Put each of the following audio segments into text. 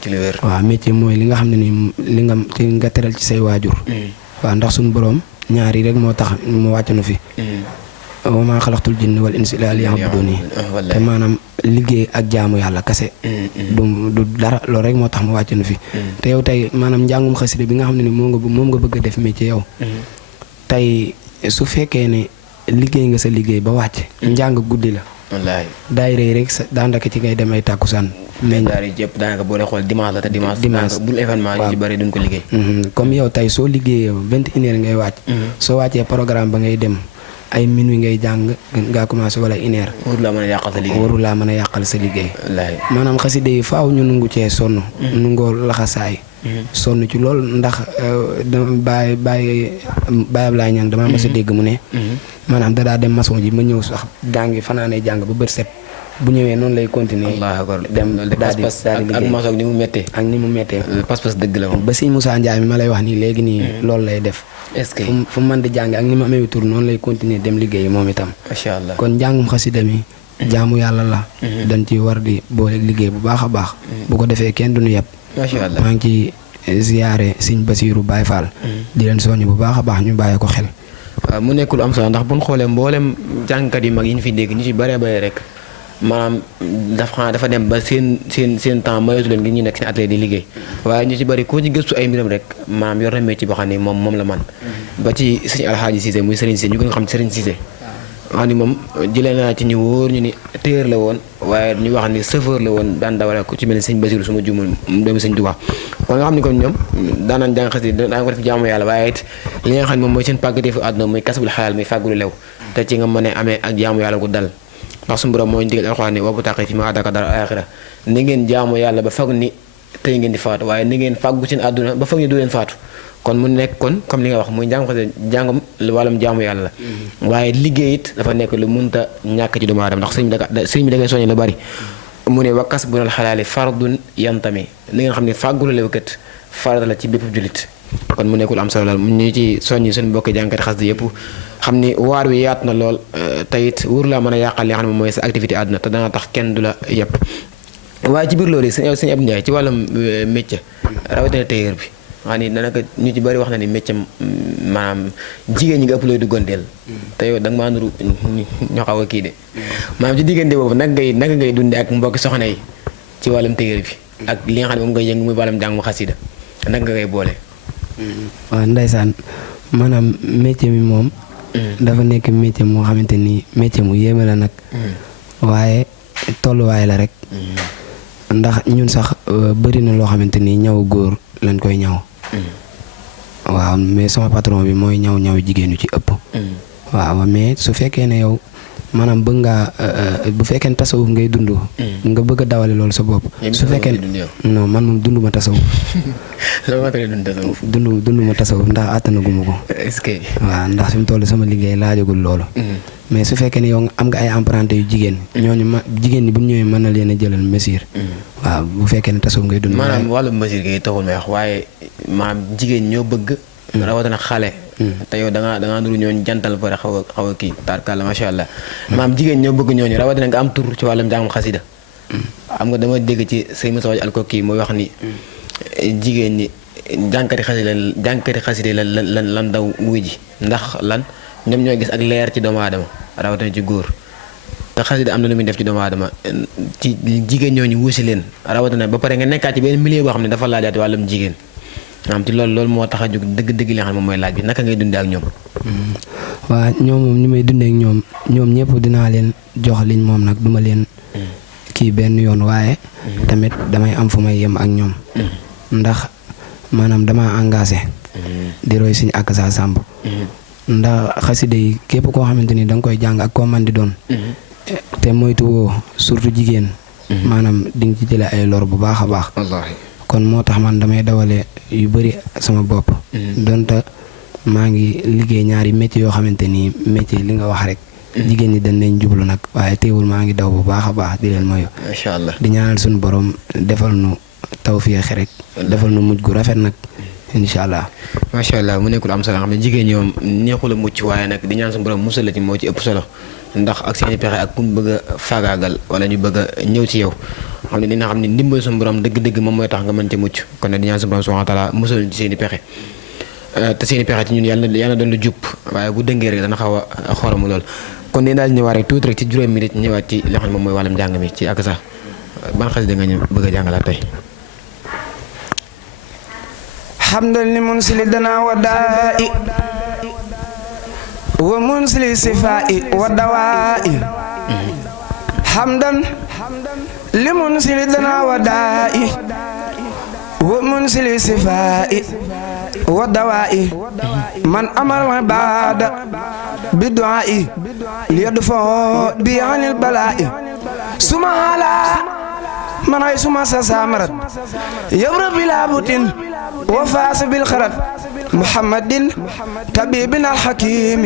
ci li wér. waaw métier mooy li nga xam ne ni li nga teral ci say waajur. waaw ndax suñu borom ñaar yi rek moo tax mu wàcc nu fi. wa maa xalaqtul jinna wal insa illaa liya'buduun. te maanaam liggéey ak jaamu yàlla kase. du dara loolu rek moo tax mu wàcc nu fi. te yow tey maanaam njàngum xasida bi nga xam ne ni moom nga bëgg a def métier yow. tey su fekkee ne liggéey nga sa liggéey ba wàcc. njàng guddi la. wallaay daayira yi rek daanaka ci ngay dem ay tàkkusaan. mais daara yi yëpp daanaka boo dee xool dimanche la te dimanche bul événement yi ci bëri duñ ko liggéey. comme yow tey soo liggéeyee 21h ngay wàcc. soo wàccee programme ba ngay dem ay minuit ngay jàng ngaa commencé wala 1h. warul laa mën a yàqal sa liggéey warul laa mën a yàqal sa liggéey. maanaam xasida yi faaw ñu nungu cee sonn. nungoo laxasaay. sonn ci lool ndax Baye Ablaye Niang damaa mas a dégg mu ne. maanaam da daa dem maçon ji ma ñëw sax jàngi fanaanee jàng ba bët set. bu ñëwee noonu lay continuer dem daal di liggéey ak maçon ni mu méttee. ak ni mu méttee. pas-pas dëgg la moom. ba sëñ Moussa Ndiaye mi ma lay wax nii léegi nii. loolu lay def. est-ce que fu mu mën di jàng ak ni mu amee tur noonu lay continuer dem liggéey moom itam. macha allah kon njàngum xasida mi. jaamu yàlla la. dañ ci war di boole liggéey bu baax a baax. bu ko defee kenn duñu yeb. macha allah maa ngi ci ziyaare sëñ Basiiru Baay Faal. di leen soññ bu baax a baax ñu bàyyi ko xel. waaw mu nekkul am solo ndax bu ñu xoolee mboolem jàngkat yu mag yi ñu fi dégg ñu ci bëree bëri rek maanaam dafa dem ba seen temps mayatu leen ngir ñu nekk seen atelier di liggéey waaye ñu ci bëri koo ci gëstu ay mbiram rek maanaam yor na métier boo xam ne moom la man ba ci sëñ Alxaaji Cissé muy Serigne Cissé ñu gën a xam ci Serigne Cissé wax ni moom jëlee naa ci ñu wóor ñu ni téer la woon waaye ñu wax ni chauffeur la woon daan dawale ku ci mel ni sëñ Basiru suma jumul doomu sëñ Tuubaa kon nga xam ni kon ñoom daanaan jàng xasida daan ko def jaamu yàlla waaye it li nga xam ne moom mooy seen pàggateefu àdduna muy kasbul xalaal muy fàggulu lew te ci nga mën a amee ak jaamu yàlla gu dal ndax suñu borom moo ñu digal alxuraan ni wabu taqi fi ma adaka dara axira ni ngeen jaamu yàlla ba fag ni tey ngeen di faatu waaye ni ngeen fàggu seen àdduna ba fag ni du leen faatu kon mu nekk kon comme li nga wax muy jàngum wàllum jaamu yàlla la waaye liggéey it dafa nekk lu munta ñàkk ci doomu aadama ndax sëñ bi da ngay soññe lu bari mu ne wa kasbul xalaali fardun yantami li ngeen xam ne fàggulu lew kët farata la ci bépp jullit kon mu nekkul am solo la ñu ci soññi suñu mbokki jàngkat xas yëpp xam ni waar wi yaatu na lool te it wóor laa mën a yàqal li nga xam ne mooy sa activité àdduna te dana tax kenn du la yëpp waaye ci biir loolu yi sëñ Abdou Ndiaye ci wàllum métier rawatina tailleur bi xam ni danaka ñu ci bëri wax na ni métier maanaam jigéen ñi nga ëpp looy dugganteel te yow da nga maa nuru ñoo xaw a kii de maanaam ci diggante boobu naka ngay dunde ak mbokki soxna yi ci wàllum tailleur bi ak li nga xam ne moom ngay yëngu muy wàllum jàng mu xasida naka nga koy boole waaw ndeysaan maanaam métier mi moom dafa nekk métier moo xamante ni métier mu yéeme la nag waaye tolluwaay la rek ndax ñun sax bëri na loo xamante ni ñaw góor lañ koy ñaw waaw mais sama patron bi mooy ñaw jigéen ñu ci ëpp waaw mais su fekkee ne yow maanaam bëgg ngaa bu fekkee ne tasawuf ngay dund nga bëgg a dawale loolu sa bopp su fekkee non man moom dund ma tasawuf dund ma tasawuf ndax àttanaguma ko est-ce que waaw ndax fi mu toll sama liggéey laajagul loolu mais su fekkee ne yow am nga ay apprenti yu jigéen ñooñu jigéen ñi bu ñu ñëwee mën na leen a jëlal mesure waaw bu fekkee ne tasawuf ngay dund maanaam wàllu mesure gi taxul may wax waaye maanaam jigéen ñoo bëgg rawatina xale te yow da ngaa nuru ñooñu jantal pare xaw a kii tarkalla macha allah maanaam jigéen ñoo bëgg ñooñu rawatina nga am tur ci wàllum njàngum xasida xam nga dama dégg ci sëñ Moussa Alkoki mooy wax ni jigéen ñi jànkati xasida lan daw wuy ji ndax lan ñoom ñoo gis ak leer ci doomu aadama rawatina ci góor te xasida am na lu muy def ci doomu aadama ci jigéen ñooñu wuusi leen rawatina ba pare nga nekkaat ci benn milieu boo xam ne dafa laajaat wàllum jigéen am ci loolu moo tax a jóg dëgg-dëgg li nga xam ne moom mooy laaj bi naka ngay dundee ak ñoom. waaw ñoom moom ni may dundee ak ñoom ñëpp dinaa leen jox liñ moom nag duma leen kii benn yoon waaye tamit damay am fu may yem ak ñoom ndax maanaam dama engagé di roy suñu ak sa sàmb ndax xasida yi képp koo xamante ni da nga koy jàng ak koo man di doon te moytu woo surtout jigéen maanaam di nga ci jële ay lor bu baax a baax kon moo tax man damay dawale yu bëri sama bopp donte maa ngi liggéey ñaari métier yoo xamante ni métier li nga wax rek jigéen ñi dañ leen jublu nag waaye teewul maa ngi daw bu baax a baax di leen moyu macha allah di ñaanal suñu borom defal nu tawfeex rek defal nu mujj gu rafet nag incha allah. macha allah mu nekkul am solo xam ne jigéen ñi moom neexul a mucc waaye nag di ñaan suñu borom musal la ci moo ci ëpp solo ndax ak seeni pexe ak ku mu bëgg a faagaagal wala ñu bëgg a ñëw ci yow xam ne dina xam ne ndimbal suñu borom dëgg-dëgg moom mooy tax nga mën ci mucc kon nag di ñaan suñu borom subhanahu wa taala musal ci seeni pexe te seeni pexe ci ñun yàlla doon lu jub waaye bu dëngee rek dana xaw a xoromu lool kon dina daal ñëwaat rek tuuti rek ci juróomi minute ñëwaat ci li nga xam ne moom mooy wàllum njàng mi ci ak sax ban xasida nga ñu bëgg a jàngalaat tey hamdan li munsili dana wa da'i wa munsili sifai wa dawa'i hamdan li munsili dana wa da'i wa munsili sifai wa dawa'i man amara al-ibada bi du'a'i li yadfa bi 'anil bala'i suma ala man ay suma sa samarat yabra bila butin وفاس بالخرد محمد طبيبنا الحكيم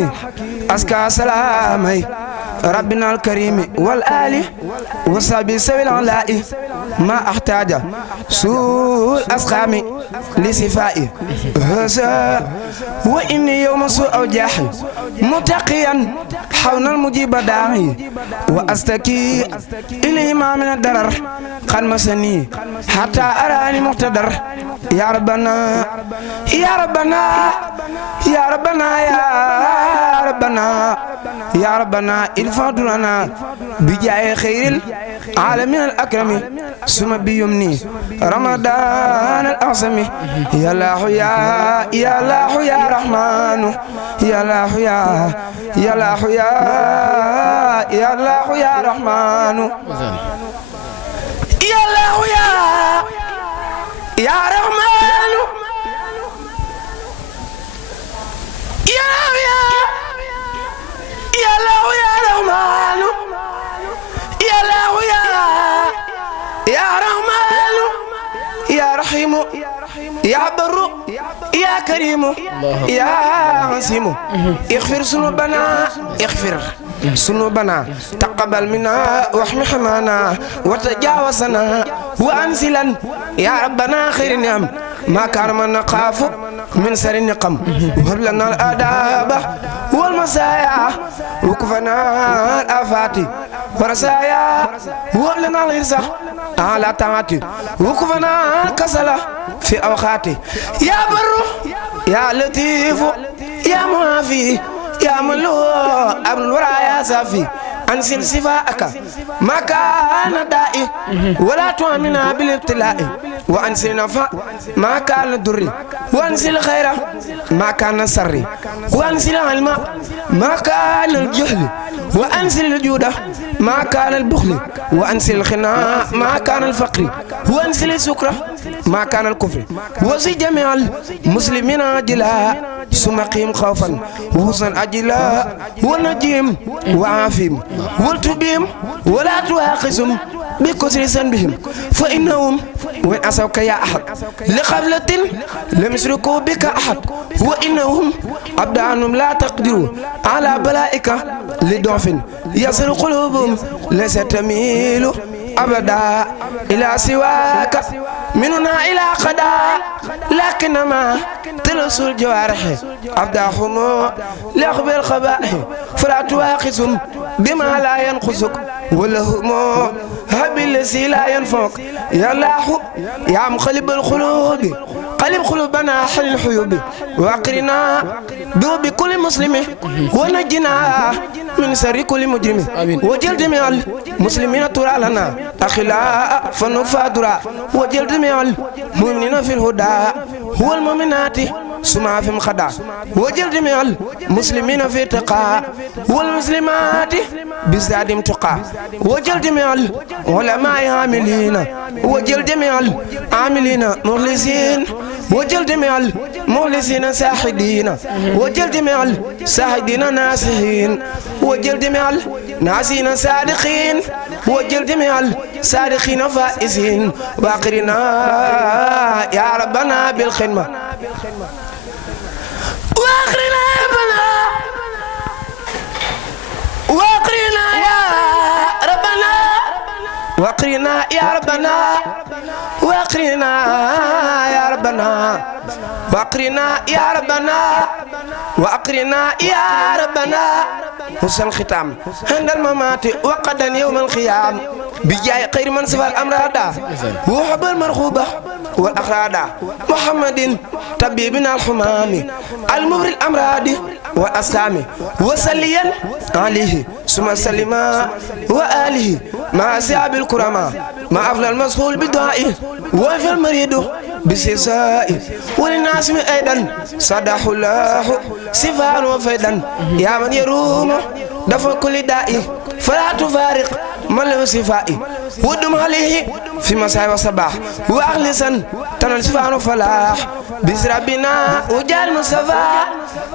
أزكى سلامي ربنا الكريم والآل وصحبه سوي العلاء ما أحتاج سوء الأسقام لصفائي هذا وإني يوم سوء أوجاحي متقيا حول المجيب داعي وأستكي إليه ما من الضرر قد مسني حتى أراني مقتدر يا ربنا يا ربنا يا ربنا يا ربنا يا ربنا الفضل لنا بجاه خير العالمين الأكرم ثم بيمني رمضان الأعظم يا الله يا الله يا رحمن يا الله يا الله يا الله يا رحمن يا الله يا رحمن يا الله يا رحمن يا الله يا رحمن يا رحيم يا بر يا كريم يا عظيم اغفر ذنوبنا اغفر ذنوبنا تقبل منا واحمي حمانا وتجاوزنا وانزلا يا ربنا خير النعم ما كان من نخاف من سر النقم وهب لنا الآداب والمسايا وكفنا الآفات ورسايا وهب لنا الرزق على طاعتي وكفنا الكسل في أوقاتي يا بر يا لطيف يا معافي يا ملو أبو الورى يا صافي أنزل صفاءك ما كان دائي ولا تؤمنا بالابتلاء وأنزل نفع ما كان دري وأنزل خير ما كان سري وأنزل علم ما كان الجهل وأنزل الجودة ما كان البخل وأنزل الخناء ما كان الفقر وأنزل السكر ما كان الكفر وزي جميع المسلمين أجلا ثم قيم خوفا وحسن أجلا ونجيم وعافيم والتبيم ولا تواخذهم بكسر ذنبهم فإنهم وإن أسوك يا أحد لقبلة لم يشركوا بك أحد وإنهم أبدانهم لا تقدروا على بلائك لضعف يصل قلوبهم ليس تميل أبدا إلى سواك مننا إلى قضاء لكنما تلص الجوارح أبداهم لأخبر الخبائح فلا تواخذهم بما لا ينقصك ولهم هب الذي لا ينفوك يا الله يا مقلب القلوب قلب قلوبنا حل الحيوب وأقرنا بكل مسلم ونجنا من سر كل مجرم وجل جميع المسلمين ترى لنا أخلاء فنفادرا وجل جميع المؤمنين في الهدى هو المؤمنات سمع في مخدع وجل جميع المسلمين في تقى والمسلمات بزاد تقى وجل جميع العلماء عاملين وجل جميع العاملين مخلصين وجل جميع المخلصين ساحدين وجل جميع الساحدين ناسحين وجل جميع الناسين صادقين وجل جميع الصادقين فائزين واقرنا يا ربنا بالخدمة واقرنا يا ربنا واقرنا يا ربنا واقرنا يا ربنا واقرنا يا ربنا واقرنا يا ربنا وأقرنا يا ربنا حسن الختام عند الممات وقدا يوم القيام بجاي خير من سفى الأمراض وحب المرغوبة والأخراض محمد طبيبنا الحمام المبرئ الأمراض والأسلام وسليا عليه ثم سلما وآله مع أصحاب الكرامة مع أفضل المسؤول بدعائه وفي المريض بسيسائه وللناس أيضا صدح الله صفان وفيدا يا من يروم دفع كل دائي فلا تفارق من له صفائي ودم عليه في مساء وصباح وأخلصا تنال صفان وفلاح بس ربنا وجال مصطفى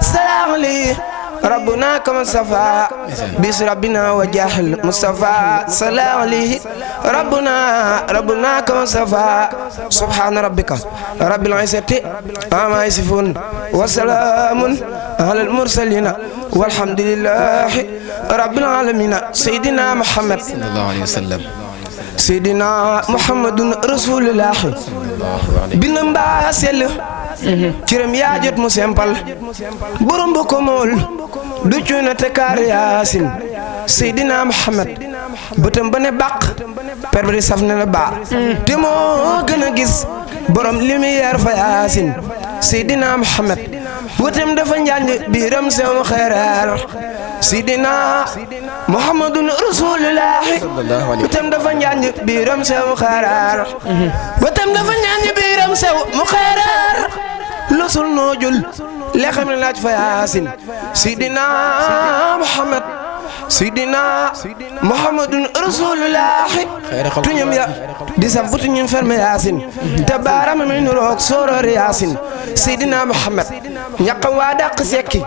سلام عليه ربنا كما صفى بس ربنا وجاهل مصطفى سلام عليه ربنا كما صفى سبحان ربك رب العزة عما يصفون وسلام على المرسلين والحمد لله رب العالمين سيدنا محمد صلى الله عليه وسلم سيدنا محمد رسول الله بنم باسل كرم ياجت مسمبل برم بكمول دوچونا تكار ياسين سيدنا محمد بتم بني باق بربري سفنا با تمو گنا گيس برم ليمير فا ياسين سيدنا محمد وتم دفا نجانج بيرم سيو خيرار سيدنا محمد رسول الله وتم دفا نجانج بيرم سيو خيرار وتم دفا نجانج بيرم سيو مخيرار لسل نوجل لخم لاج فياسين سيدنا محمد رسول الله تنيم يا دي سبوت نين فرم ياسين تبارم من روك سورر ياسين سيدنا محمد ñaka wa dak sekki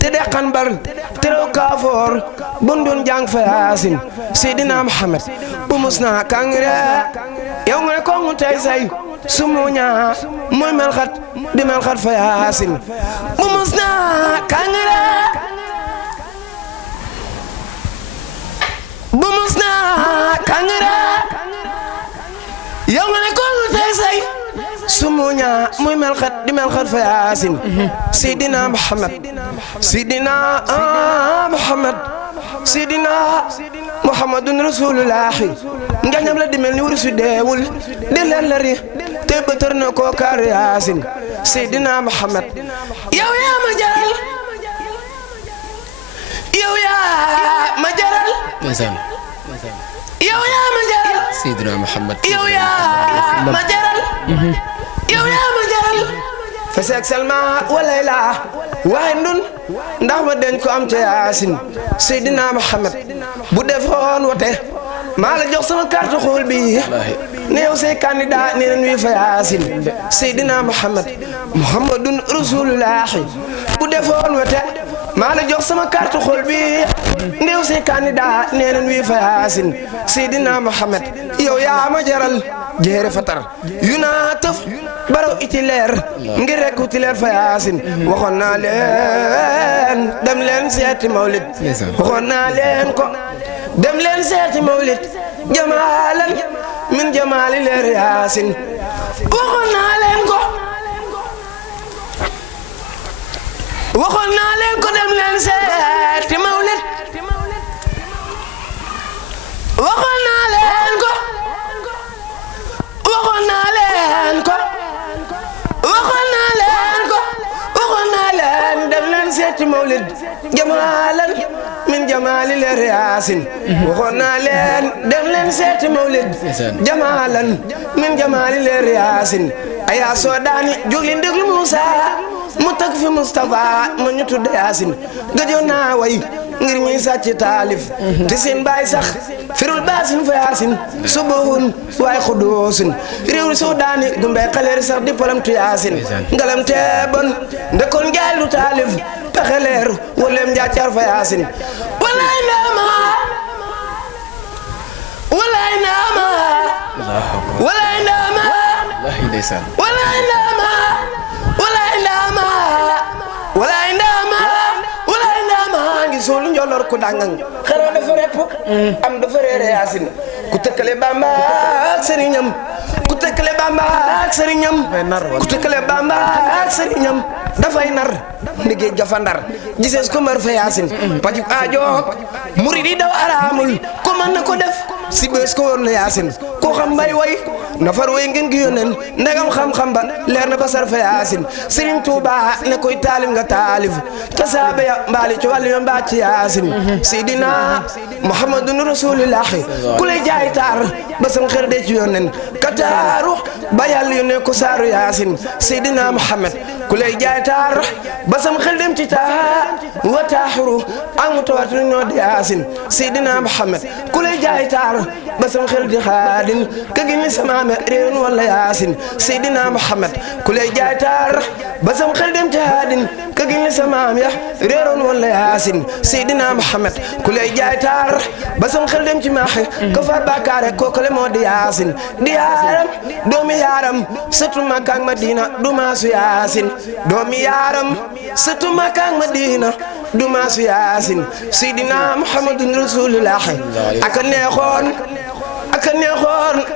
te dekan bar tero kafor bundun jang fayasin sayidina muhammad bu musna kangre yow nga ko mu tay say sumunya moy mel khat di mel khat fayasin bu musna kangre yow nga ko mu tay say sumunya muy mel khat di mel khat fa yasin sayidina muhammadun rasulullah ngañam la di mel ni wursu deewul di lelari te beter na ko kar yasin sayidina muhammad yow ya ma jaral yow ya ma jaral سيدنا محمد يا مجرل يا مجرل فسك سلمى وليلى وهندون ndax ma den ko am ci yasin sayidina muhammad bu defoon wote maa la jox sama carte xool bi ne yow say candidat ne leen wi fa yasin sayidina muhammadun rasulullah bu defoon wote maa la jox sama carte xool bi ne yow say candidat ne leen wi fa yasin sayidina muhammad yow yaa ma jaral jeere fatar yu naa tëf baraw iti leer ngir rek uti leer fa yaasin waxoon naa leen dem leen seeti mawlid waxoon naa leen ko dem leen seeti mawlid jamaalan min jamaali leer yaasin waxoon naa leen ko waxoon naa leen ko dem leen seeti mawlid waxoon naa leen ko waxoon naa leen ko waxoon naa leen ko waxoon naa leen dem leen seeti mawlid jamaalan min jamaali leer yaasin waxoon naa leen dem leen seeti mawlid jamaalan min jamaali leer yaasin ayaa soo daani jóg leen déglu Muusa mu tag fi Mustafa ma ñu tudde yaasin gëjoon naa way ngir ñuy sàcc taalif te seen baay sax firul baasin fa yaasin subuhun waay xudoosin réew soo daani gumbay xaleer sax di palam tu yaasin ngalam teebon ndekon njaay lu taalif pexeleer waleem njaacaar fa yaasin walaay naama walaay naama walaay naama walaay naama walaay naama walaay naama walaay naama ngi soolu njolor ku dangang xara dafa repp am dafa reere yaasin ku tëkkale Bamba ak sëriñam ku tëkk tëkkale Bamba ak sëriñam ku tëkkale Bamba ak sëriñam dafay nar liggéey jafa ndar gisees ko mar fa yaasin paju aajo murid yi daw araamul ko mën na ko def si bees ko woon la yaasin ko xam bay way nafar way ngeen gi yónneen ndegam xam-xam ba leer na ba sar fa yaasin Sëriñ Tuuba ne koy taalif nga taalif te saaba ya mbaali ci wàllu yoon mbaa ci yaasin Seydina Muhammadun Rasulillahi ku lay jaay taar ba sam xër de ci yónneen ka taaru ba yàlla yónnee ko saaru yaasin Seydina Muhammad ku lay jaay taar ba sam xel dem ci taa wa taaxuru ak mu tawatir ñoo di yaasin Seydina Muhammad ku lay jaay taar ba sam xel di xaadin ka gi ni samaame réewn wala yaasin Seydina Muhammad ku lay jaay taar ba sam xel dem ci xaadin ka gi ni samaam ya réeroon wala yaasin Seydina Muhammad ku lay jaay taar ba sam xel dem ci maaxe ka far bakaare kookale moo di yaasin di yaaram doomi yaaram sëtu Makka ak Madina du maasu yaasin doomi yaaram sëtu Makka ak Madina du maasu yaasin Seydina Muhammadun Rasulullah aka neexoon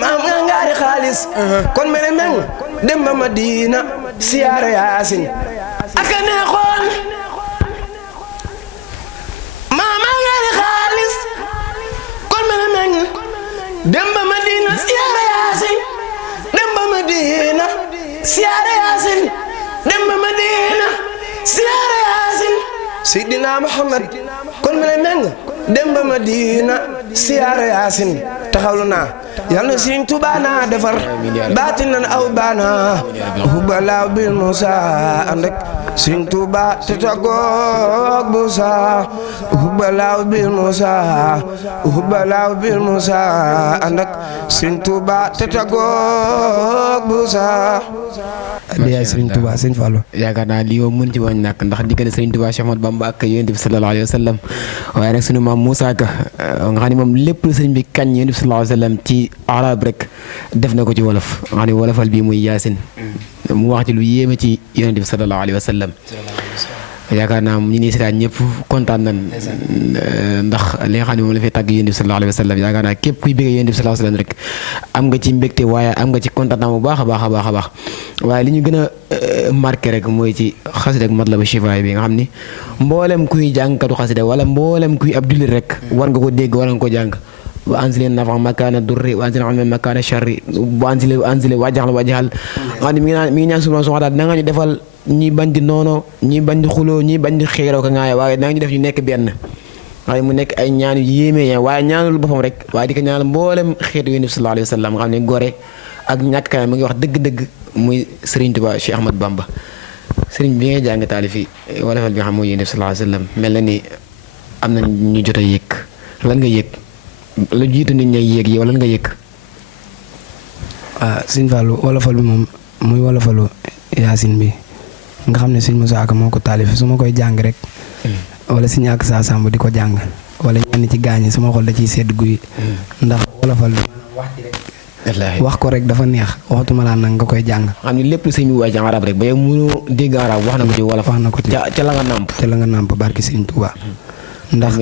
maam nga ngaari xaalis kon mene meng dem ba Madina siyaara yaasin aka neexoon maam nga ngaari xaalis kon mene meng dem ba Madina siyaara yaasin dem ba Madina siyaara yaasin dem ba Madina siyaara yaasin Seydina Muhammad kon mene meng dem ba Madina siyaara yaasin taxawlu naa yàlla na Sëriñ Tuubaa naa defar baatinan aw baana hubalaaw bil Musa ànd ak Sëriñ Tuubaa te taggoog Musa hubalaaw bil Musa ànd ak Sëriñ Tuubaa te taggoog Musa adiyaay Sëriñ Tuubaa Sëriñ Fallu yaakaar naa lii moom mën ci wañ nàkk ndax diggante Sëriñ Tuubaa Cheikh Ahmadou Bamba ak Yonent bi sallallahu alayhi wa sallam waaye nag sunu maam Moussa Ka nga xam ne moom lépp lu sëriñ bi kañ Yonent bi sallallahu alayhi wa sallam ci arab rek def na ko ci wolof nga xam ne wolofal bii muy yaasin mu wax ci lu yéeme ci Yonent bi sallallahu alayhi wa sallam yaakaar naa ñi ni seetaan ñëpp kontaan nañ ndax li nga xam ne moom la fay tàgg Yonent bi sallallahu alayhi wa sallam yaakaar naa képp kuy bëgg Yonent bi sallallahu alayhi wa sallam rek am nga ci mbégte waaye am nga ci kontaan bu baax a baax a baax a baax waaye li ñu gën a marqué rek mooy ci xasida ak Matlabu Chifaay bi nga xam ni mboolem kuy jàngkatu xasida wala mboolem kuy ab jullit rek war nga ko dégg war nga ko jàng wa anzil nafa makaana durri wa anzil ilma makaana sharri wa anzil wajhal nga xam ne mi ngi ñaan subhanahu wa ta'ala na nga ñu defal ñi bañ di noono ñi bañ di xuloo ñi bañ di xeeroo ko ngaaye waaye na nga ñu def ñu nekk benn waaye mu nekk ay ñaan yu yéeme waaye ñaanul boppam rek waaye di ko ñaanal mboolem xeetu Yonent bi sallallahu alayhi wa sallam nga xam ne gore ak ñàkk kaay mu ngi wax dëgg-dëgg muy Serigne Touba Cheikh Ahmadou Bamba Serigne bi ngay jàng taalif yi wolofal bi nga xam mooy Yonent bi sallallahu alayhi wa sallam mel na ni am na ñu jot a yëg lan nga yëg lu jiitu nit ñi yéeg yow lan nga yëg. waaw Sëriñ Fallu wolofal bi moom muy wolofalu yaasin bi nga xam ne Sëriñ Musaa Ka moo ko taalif su ma koy jàng rek wala si ñàkk saa sàmb di ko jàng wala ñenn ci gaañi sama xol da ciy sedd guy ndax wolofal bi wax ci rek wax ko rek dafa neex waxtuma laa nag nga koy jàng xam ne lépp lu sëñ bi waay ci arab rek ba yow mënoo dégg arab wax na ko ci wolof wax na ko ci ca la nga nàmp ca la nga nàmp barki Sëriñ Tuubaa ndax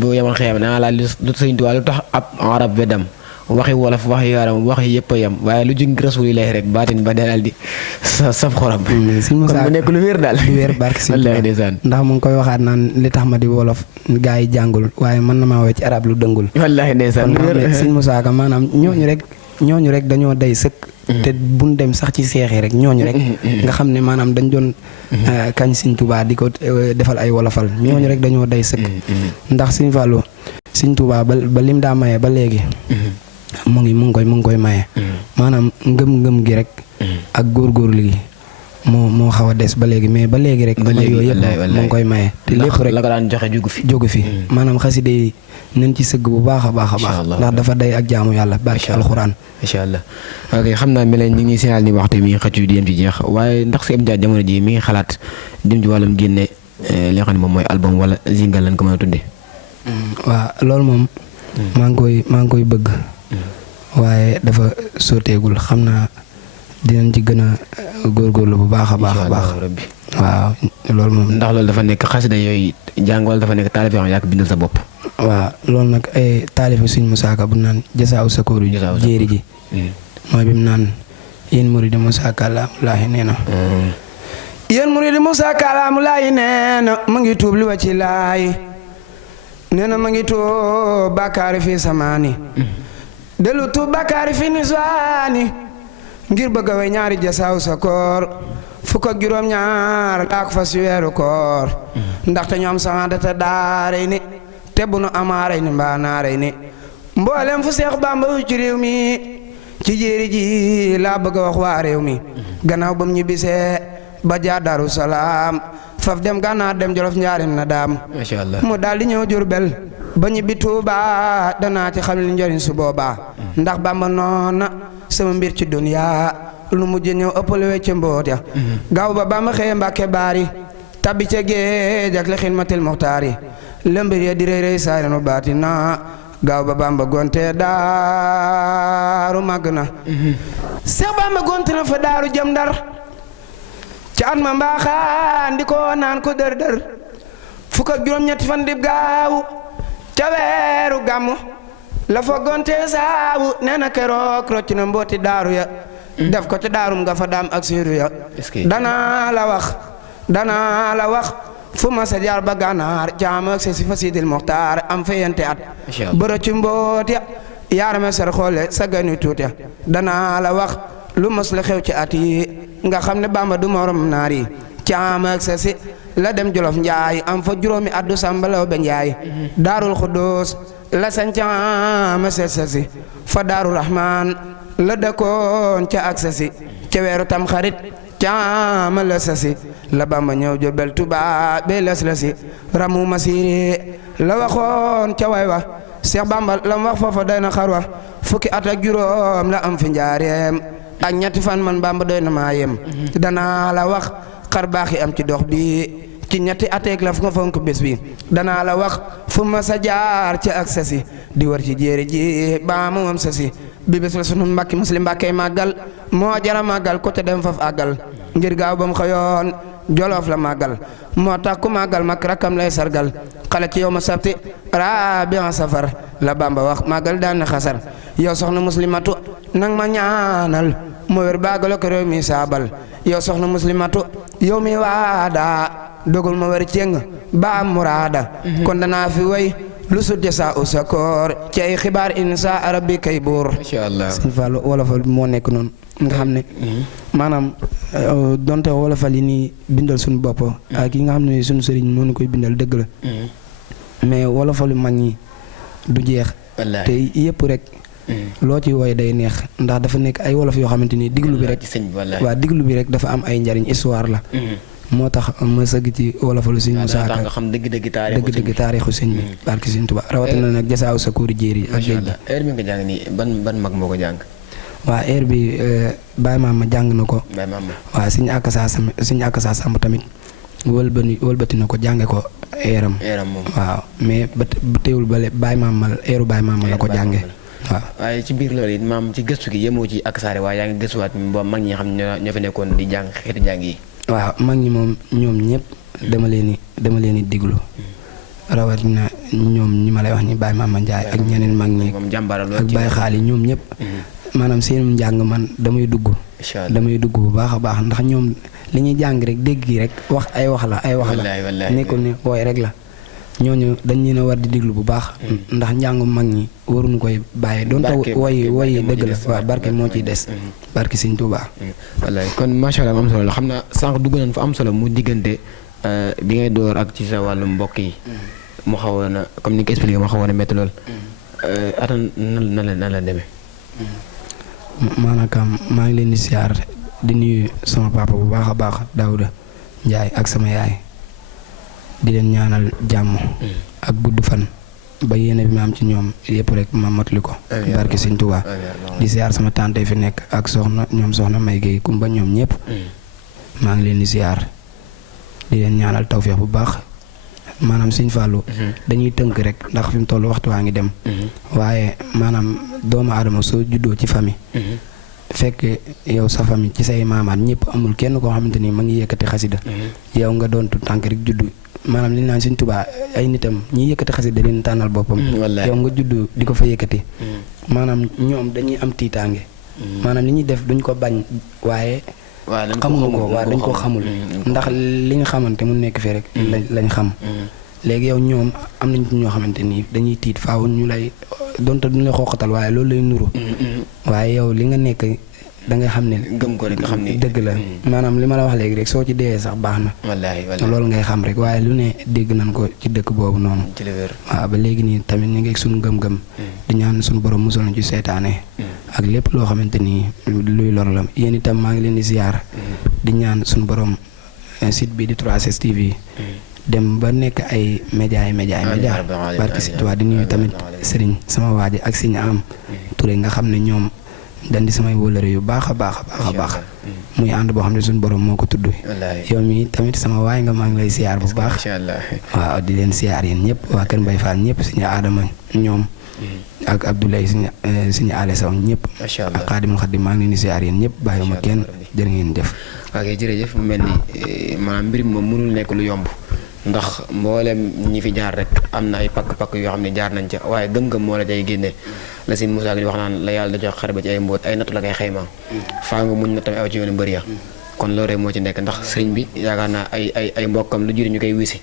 bu yemal xeem naa laa lu Sëriñ Tuubaa lu tax ab arab weddam waxi wolof waxi yaram waxi yëpp a yem waaye lu jóg Rasuulillaahi rek baatin ba daal di saf xorom Sëriñ Musaa kon mu nekk lu wér daal lu wér barki Sëriñ Tuubaa ndax mu ngi koy waxaat naan li tax ma di wolof gaa yi jàngul waaye mën na maa woo ci arab lu dëngul wallaahi ndeysaan Sëriñ Musaa Ka maanaam ñooñu rek dañoo day sëkk te buñ dem sax ci seexi rek ñooñu rek nga xam ne maanaam dañ doon kañ Sëriñ Tuubaa di ko defal ay wolofal ñooñu rek dañoo day sëkk ndax Sëriñ Fallu Sëriñ Tuubaa ba lim daa maye ba léegi mu ngi koy maye maanaam ngëm-ngëm gi rek ak góorgóorlu gi moo xaw a des ba léegi mais ba léegi rek may yooyu yëpp mu ngi koy maye te lépp rek la ko daan joxe jógu fi maanaam xasida yi nañ ci sëgg bu baax a baax a baax ndax dafa day ak jaamu yàlla barki alxuraan incha allah ok xam naa mel ni ngi signal ni waxtu mi ngi xëccu di dem ci jeex waaye ndax si Amdia jamono ji mi ngi xalaat dem ci wàllum génne li nga xam ne moom mooy album wala single lañ ko mën a tuddee waaw loolu moom maa ngi koy bëgg waaye dafa sotteegul xam naa dinañ ci gën a góorgóorlu bu baax a baax a baax waaw loolu moom ndax loolu dafa nekk xasida yooyu jàng wala dafa nekk taalif yoo xam yaa ko bindal sa bopp waaw loolu nag ay taalifu Sëriñ Musaa Ka bu naan jasaaw sakóoru jéeri ji mooy bi mu naan yéen muridi Moussa Kalaamulaahi nee na yéen muridi Moussa Kalaamulaahi nee na mu ngi tuub li wa ci laay nee na ma ngi tuub bàkkaari fi samaani delu tuub bàkkaari fi niswaani ngir bëgg a way ñaari jasaaw sa koor fukk ak juróom ñaar laa ko fas weeru koor ndaxte ñoom saxaadata daaray ni te bu nu amaaray ni mbaa naaray ni mboolem fu Seex Bamba wu ci réew mi ci jéeri ji laa bëgg a wax waa réew mi gannaaw bam ñibbisee ba jaar Daaru Salaam faf dem Gànnaar dem Jolof njaarim na daam Masha Allah mu daal di ñëw Jurbel ba ñibbi Tuuba danaa ci xam li njëriñ su boobaa ndax Bamba noona sama mbir ci duniya lu mujj ñëw ëppale wecce mboot ya gaaw ba Bamba xëye Mbàkke baari tabbi ca géej ak li xidmatil muxtaari lëmbir ya di rëy rëy saari nu baati na gaaw ba Bamba gonte daaru màgg na Seex Bamba gonte na fa daaru jëm Ndar ca at ma mbaaxaan di ko naan ko dër dër fukk ak juróom-ñetti fan dib gaaw ca weeru gàmmu la fa gonte saabu nee na keroog rocc na mbooti daaru ya def ko ca daarum nga fa daam ak siiru ya danaa la wax fu ma sa jaar ba Gànnaar jaam ak si fa Sidil Muxtaar am fa yente at bërë ci mboot ya yaarame sar xoole sa gani tuut ya danaa la wax lu mos la xew ci at yi nga xam ne Bamba du morom naar yi jaam ak si la dem Jolof Njaay am fa juróomi addu sambalaw be Njaay Daarul Xudoos la sañ caama si fa Daaru Rahmaan la dëkkoon ca ak si ca weeru tam xarit caama la sasi la Bamba ñëw Jurbel Tuubaa be las lasi ramu masiri la waxoon ca way wa Seex Bamba la mu wax foofa doy na xar wa fukki at ak juróom la am fi njaareem ak ñetti fan man Bamba doy na maa yem danaa la wax xar baax yi am ci dox bi ci ñetti ateeg la fu nga fonk bés bi danaa la wax fu ma sa jaar ci ak sasi di war ci jéeri ji ba mu am sasi bi bés la sunu mbàkki muslim mbàkkee màggal moo jara màggal ko te dem faf àggal ngir gaaw ba mu xëyoon Jolof la màggal moo tax ku màggal mag rakkam lay sargal xale ci yow ma sabti rabian safar la Bamba wax màggal daan na xasar yow soxna muslimatu nang ma ñaanal moo wér baagalo ko réew mi saabal yow soxna muslimatu yow mi waada dogul ma wér ceng ba am muraada kon danaa fi way lu sudde saa u sa koor ci ay xibaar insa arabi kay buur Masha Allah Sëñ Fallu wolofal moo nekk noonu nga xam ne maanaam donte wolofal yi nii bindal suñu bopp ak yi nga xam ne suñu sëriñ moo ñu koy bindal dëgg la mais wolofalu mag ñi du jeex te yëpp rek loo ci woy day neex ndax dafa nekk ay wolof yoo xamante ni diglu bi rek waa diglu bi rek dafa am ay njariñ histoire la moo tax ma sëgg ci wolofalu sëñ Musaa Ka nga xam dëgg-dëgg taarixu sëñ bi barki sëñ Tuubaa rawatina nag jasaaw sa kuuri jéeri ak géej gi heure bi nga jàng nii ban mag moo ko jàng waa heure bi Baye Mama jàng na ko waaw suñu akasa samb tamit wëlbati na ko jànge ko eeram waaw mais ba teewul bale Baye Mama eeru Baye Mama la ko jànge waaw waaye ci biir loolu it maam ci gëstu gi yemoo ci ak saare waaye yaa ngi gëstuwaat ba mag ñi xam ne ñoo fi nekkoon di jàng xeeti jàng yi waaw mag ñi moom ñoom ñëpp dama leen di diglu rawatina ñoom ñi ma lay wax ni Baye Mama Ndiaye ak ñeneen mag ñi ak Baye Xaali ñoom ñëpp maanaam seen njàng man damay dugg bu baax a baax ndax ñoom li ñuy jàng rek dégg gi rek wax la nekkul ne wooy rek la ñooñu dañ leen a war di diglu bu baax ndax njàngu mag ñi waruñu koy bàyyi doon taw woy dëgg la waaw barke moo ciy des barke Sëñ Tuubaa wallaay kon macha allah am solo la xam naa sànq dugg nañ fa am solo mu diggante bi ngay door ak ci sa wàllu mbokk yi mu xawoon a comme ni nga ko expliqué mu xawoon a métti lool atan nan la demee maanaam maa ngi leen di siyaar di nuyu sama papa bu baax a baax Daouda Ndiaye ak sama yaay di leen ñaanal jàmm ak gudd fan ba yéene bi ma am ci ñoom yëpp rek ma motali ko barke Sëñ Tuubaa di siyaar sama tante fi nekk ak soxna May Gueye Kumba ñoom ñëpp maa ngi leen di siyaar di leen ñaanal tawfeex bu baax maanaam Sëñ Fallu dañuy tënk rek ndax fi mu toll waxtu waa ngi dem waaye maanaam doomu aadama soo juddoo ci famille fekk yow sa famille ci say maamaat ñëpp amul kenn koo xamante ni ma ngi yëkkati xasida yow nga doon tu tànk rek juddu maanaam li naan Sëñ Tuubaa ay nitam ñi yëkkati xasida leen tànnal boppam yow nga juddu di ko fa yëkkati maanaam ñoom dañuy am tiitaange maanaam li ñuy def duñ ko bañ waaye xamuñu ko waaye dañ ko xamul ndax li nga xamante mu nekk fii rek lañ xam léegi yow ñoom am nañ ñoo xamante nii dañuy tiit faaw ñu lay donte duñ la xooxatal waaye loolu lay nuru waaye yow li nga nekk da nga xam ne gëm ko rek nga xam ne dëgg la maanaam li ma la wax léegi rek soo ci dee sax baax na loolu ngay xam rek waaye lu ne dégg nañ ko ci dëkk boobu noonu waaw ba léegi nii tamit ñu ngi suñu ngëm-ngëm di ñaan suñu borom musal na ci seytaane ak lépp loo xamante ni luy lor la yéen itam maa ngi leen di ziar di ñaan suñu borom site bi di 3S TV dem ba nekk ay média barki si tubaab di nuyu tamit Serigne sama waa ji ak Serigne Am Touré nga xam ne ñoom dañ di samay wóolare yu baax a baax muy ànd boo xam ne suñu borom moo ko tudd yow mi tamit sama waay nga maa ngi lay siyaar bu baax waaw di leen siyaar yéen ñëpp waa Kër Mbaye Fall ñëpp suñu aadama ñoom ak Abdoulaye suñu aale saw ñëpp ak Xaadimul Xaadim maa ngi leen di siyaar yéen ñëpp bàyyiwuma kenn jërë ngeen jëf ok jërëjëf mu mel ni maanaam mbir moom mënul nekk lu yomb ndax mboolem ñi fi jaar rek am na ay pakk-pakk yoo xam ne jaar nañ ca waaye gëm-gëm moo la day génne la si Moussa gi wax naan la yàlla da jox xare ba ci ay mbóot ay nattu la koy xayma faa nga muñ na tamit aw ci yoonu mbër ya kon loolu rek moo ci nekk ndax sëriñ bi yaakaar naa ay mbokkam lu jëriñ ñu koy wisi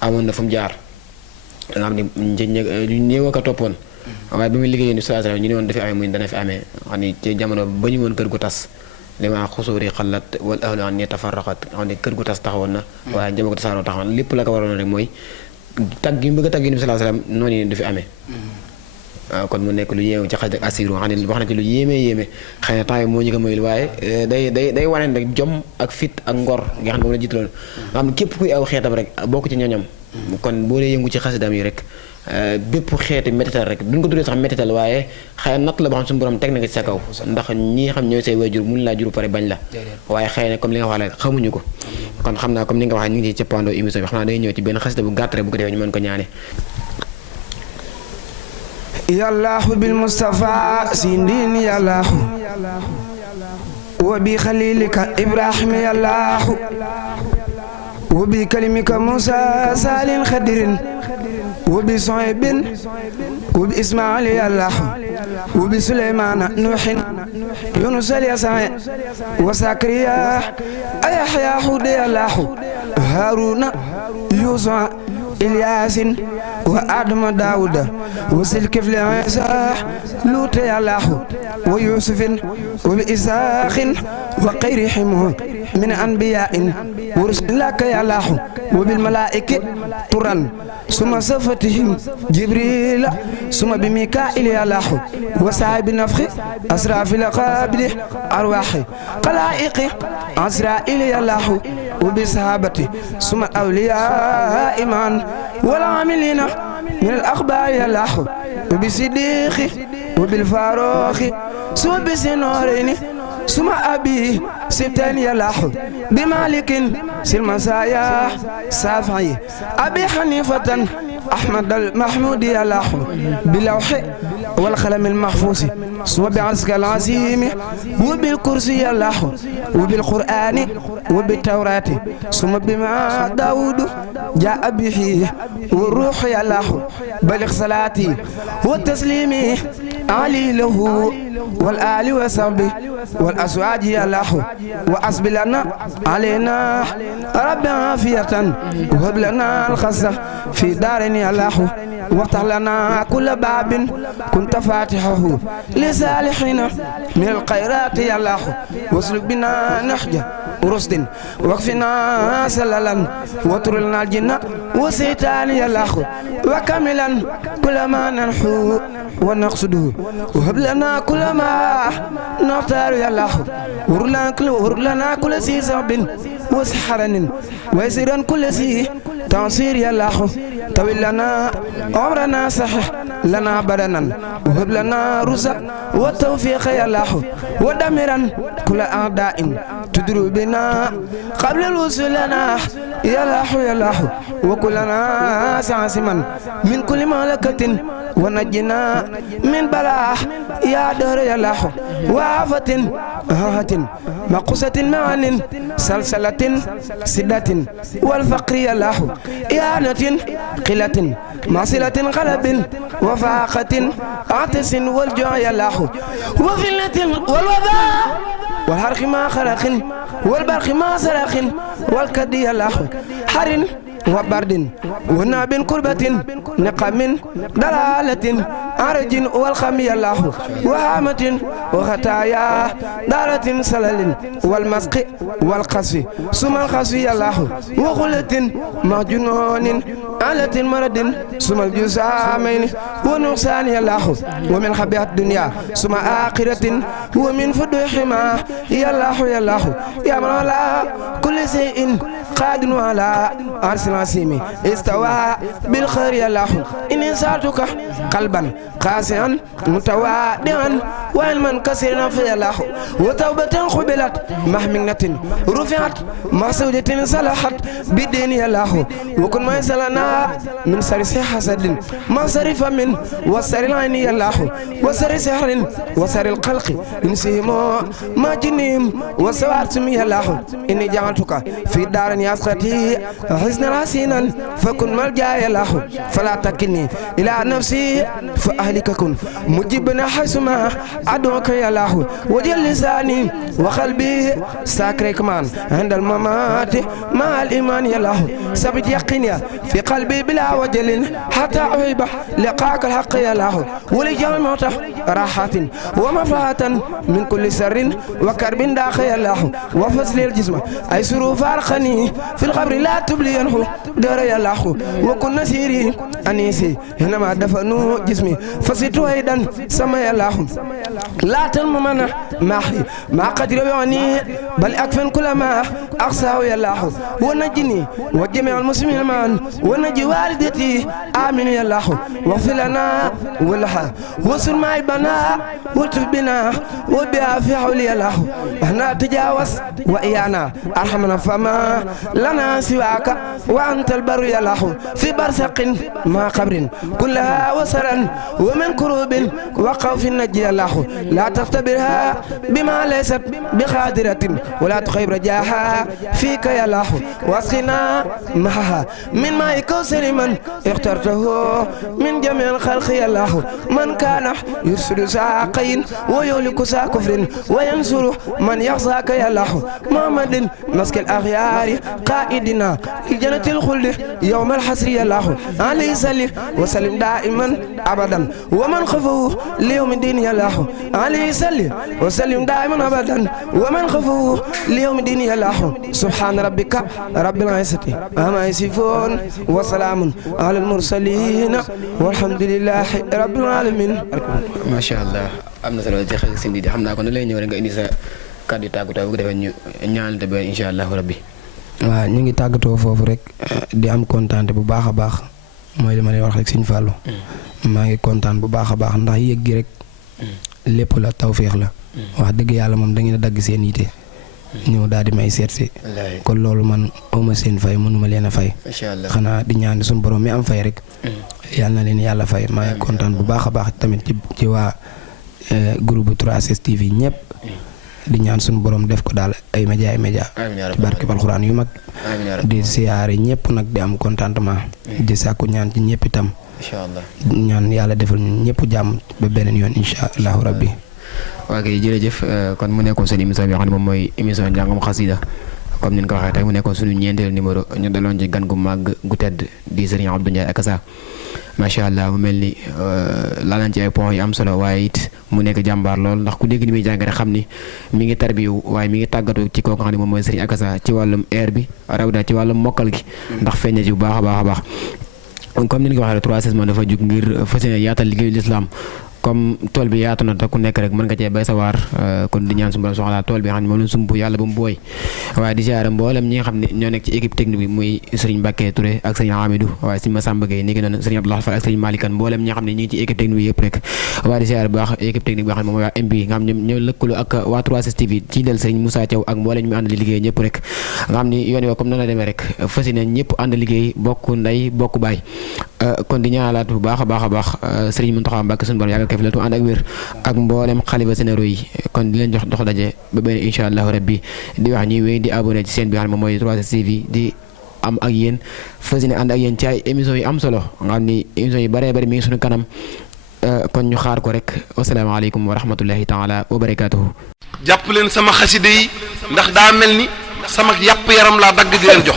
amoon na fu mu jaar da nga xam ne njëñ néew ko toppoon waaye bi muy liggéeyee ni sallallahu alayhi wasallam ñu ne woon dafi amee muñ dana fi amee xam ni ci jamono ba ñu woon kër gu tas li ma xusuuri xalat wala ahlu an ni tafarraqat xam ne kër gu tas taxawoon na waaye njaboot gu tasaaroo taxawoon lépp la ko waroon rek mooy tagg yi mu bëgg a tagg yi sallallahu alayhi wasallam noonu yi du fi amee waaw kon mu nekk lu yéeme ci xaj ak assiru xam ne wax na ci lu yéeme xëy na temps yi moo ñu ko mayul waaye day wane rek jom ak fit ak ngor nga xam ne moom la jiitaloon nga xam ne képp kuy aw xeetam rek bokk ci ñoñam kon boo dee yëngu ci xasidam yi rek bépp xeeti métital rek duñ ko tuddee sax métital waaye xëy na natt la boo xam suñu borom teg na ko ci sa kaw ndax ñi xam ñooy say waajur mun laa jur pare bañ la waaye xëy na comme li nga wax la xamuñu ko kon xam naa comme ni nga waxee ñu ngi ci cëppandoo émission bi xam naa day ñëw ci benn xasida bu gàtt rek bu ko defee ñu mën ko ñaane yallaahu bil mustafa sindin yallaahu wa bi xalilika ibrahima yallaahu wa bi kalimika musa salin khadirin wa bi sohibin wa bi ismail yallaahu wa bi suleymana nuuhin yunus alyasa wa sakariya ayahyahu de yallaahu haruna yusufa ilyasin wa adama daawuda wa silkifli isa luuta yallaahu wa yusufin wa bi isaaqin wa qayrihim min anbiya'in wa rusulin laka yallaahu wa bil malaa'ikati turan suma safatihim jibrila suma bi mikail yallaahu wa saahibi nafxi asrafil qaabili arwaaxi qalaa'iqi asrail yallaahu wa bi sahabati suma awliyaa iman والعاملين من الأخبار يلاحوا وبصديقي وبالفاروق سوى بسنورين ثم أبي ستين يلاحوا بمالك سلمسايا سافعي أبي حنيفة أحمد المحمود يلاحوا بلوح والقلم المحفوظ ثم بعسك العظيم وبالكرسي يلاحوا وبالقرآن وبالتوراة ثم بما داود جاء به والروح يلاحوا بلغ صلاتي والتسليم علي له والآل وصحبه والأزواج يلاحوا وأسب لنا علينا رب عافية وهب لنا الخزة في دار يلاحوا وافتح لنا كل باب كنت فاتحه لصالحين من الخيرات يلاحوا واسلك بنا نحجة رشد واكفنا سللا وترلنا الجنة وسيطان يلاحوا وكملا كل ما ننحو ونقصده وهب لنا كل ما نختار يلاحوا ورل لنا كل سي صعب وسحرن ويسرا كل سي تنصير يلاحوا طويل لنا عمرنا صحيح لنا بدنا وهب لنا رزق والتوفيق يلاحوا ودمرا كل أعداء تدرو بنا قبل الوصول لنا يلاحوا وكلنا سعسما من كل ملكة ونجنا من بلاء يا دهر يا الله وآفة هاهة مقصة معن سلسلة سدة والفقر يا الله إهانة قلة معصلة غلب وفاقة عطس والجوع يا الله وفلة والوباء والحرق ما خلق والبرق ما سرق والكد يا الله حر وبرد وناب كربة نقم دلالة عرج والخم يا الله وهامة وخطايا دارة سلل والمسق والقصف ثم القصف يا الله وغلة مجنون آلة مرد ثم الجسامين ونقصان يا الله ومن خبيئة الدنيا ثم آخرة ومن فدوحما يا الله يا الله يا من على كل شيء قادر على عرش العظيم استوى بالخير يا الله إني سألتك قلبا قاسيا متواضعا وعلما كثيرا في الله وتوبة قبلت محمنة رفعت مسودة صلحت بدين يا الله وكن ما يسألنا من سر حسد ما صرف من وسر العين يا الله وسر سحر وسر القلق إنسهم ما جنيم وسوارتم يا الله إني جعلتك في دار ياسقتي حسنا حسينا فكن ملجا يا الله فلا تكلني إلى نفسي فأهلك كن مجيبنا حيثما أدعوك يا الله وجل لساني وقلبي ساكرك مان عند الممات مع الإيمان يا الله ثبت يقيني في قلبي بلا وجل حتى أحب لقاك الحق يا الله ولجعل موته راحة ومفرحة من كل سر وكرب داخل يا الله وفصل الجسم أي سرور فارقني في القبر لا تبلينه دار يا الله وكن نسيري أنيسي حينما دفنوا جسمي فسيتوا أيضا سما يا الله لا تلممنا معي ما قدر بعني بل أكفن كل ما أقصاه يا الله ونجني وجميع المسلمين معا ونجي والدتي آمين يا الله واغفر لنا ولها وسر معي بنا والتف بنا وبها في حول يا الله احنا تجاوز وإيانا أرحمنا فما لنا سواك وأنت البر يا الله في برزق ما قبر كلها وسرا ومن كروب وخوف النجي يا الله لا تختبرها بما ليست بقادرة ولا تخيب رجاها فيك يا الله واسقنا معها من ماء كوثر من اخترته من جميع الخلق يا الله من كان يرسل ساقين ويهلك سا كفر وينصر من يخزاك يا الله محمد مسك الأخيار قائدنا لجنة الخلد يوم الحسر يا الله عليه صلي وسلم دائما أبدا ومن خفوه ليوم الدين يا الله عليه صلي وسلم دائما أبدا ومن خفوه ليوم الدين يا الله سبحان ربك رب العزة عما يصفون وسلام على المرسلين والحمد لله رب العالمين. ما شاء الله am na solo ci xel si ndi xam naa ko ne lay ñëw rek nga indi sa kàddu tàggatoo bu ko defee ñu ñaanal ba incha allahu rabbi. waaw ñu ngi tàggatoo foofu rek di am kontaan bu baax a baax mooy li ma lay wax rek Sëñ Fallu maa ngi kontaan bu baax a baax ndax yëg gi rek lépp la tawféex la. wax dëgg yàlla moom da ngeen a dagg seen yite ñëw daal di may seet si. kon loolu man awma seen fay mënuma leen a fay. macha allah xanaa di ñaan suñu borom mi am fay rek. yàlla na leen yàlla fay maa ngi kontaan bu baax a baax tamit ci waa groupe 3STV ñëpp. di ñaan suñu borom def ko daal ay média ci barke alxuraan yu mag. di siyaare ñëpp nag di am contentement. di sàkku ñaan ci ñëpp itam. incha allah ñaan yàlla defal ñu ñëpp jàmm ba beneen yoon incha allahu rabbi. waa kay jërëjëf kon mu nekkoon seen émission bi nga xam ne moom mooy émission njàngum xasida comme ni ñu ko waxee tey mu nekkoon suñu ñeenteel numéro ñu daloon ci gan gu màgg gu tedd di Serigne Abdou Ndiaye Akassa macha allah mu mel ni laalaan ci ay points yu am solo waaye it mu nekk jàmbaar lool ndax ku dégg ni muy jàngate xam ni mi ngi tarbiyu waaye mi ngi tàggatu ci kooku nga xam ne moom mooy Serigne Akassa ci wàllum air bi rawatina ci wàllum mokkal gi ndax feeñ ci bu baax a baax a baax comme ni ñu ko waxee 3 moom dafa jug ngir fas yéene yaatal liggéeyu lislaam comme tool bi yaatu na te ku nekk rek mën nga cee bay sa waar kon di ñaan suñu borom soxlaa tool bi nga xam ne moom lañ sumb yàlla ba mu booy waaye di ziare mboolem ñi nga xam ne ñoo nekk ci équipe technique bi muy Serigne Mbacké Touré ak Serigne Hamidou waaye Serigne Massamba Gueye ni ngi noonu Serigne Abdoulaye Fall ak Serigne Malikan mboolem ñi nga xam ne ñi ngi ci équipe technique bi yëpp rek waaye di ziare bu baax équipe technique bi nga xam ne moom waa MB nga xam ñoom ñoo lëkkaloo ak waa 3STV ci del Serigne Moussa Thiaw ak mboolem ñu ànd di liggéey ñëpp rek nga xam ni yoon yoo comme noonu la demee rek fas yéene ñëpp ànd liggéey bokk ndey bokk baay kon di ñaanalaat bu baax a baax Serigne Mountakha Mbacké suñu borom yàggal ko fi la tu ànd ak wér ak mboolem xalifa généraux yi kon di leen jox dox daje ba benn incha allahu rabbi di wax ñuy wéy di abonné ci seen bi xam ne moom mooy 3STV di am ak yéen fas yéene ànd ak yéen ci ay émissions yi am solo nga xam ni émissions yi bëree bëri mi ngi suñu kanam kon ñu xaar ko rek wasalaamaaleykum wa rahmatullahi taala wa barakaatuhu. jàpp leen sama xaside yi ndax daa mel ni sama yàpp yaram laa dagg di leen jox.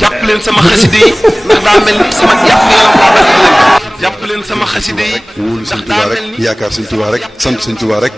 jàpp leen sama xaside yi ndax daa mel ni sama yàpp yaram laa dagg di leen jox. jàpp leen sama xaside yi ndax daa mel ni yaakaar Sëñ Tuubaa rek sant Sëñ Tuubaa rek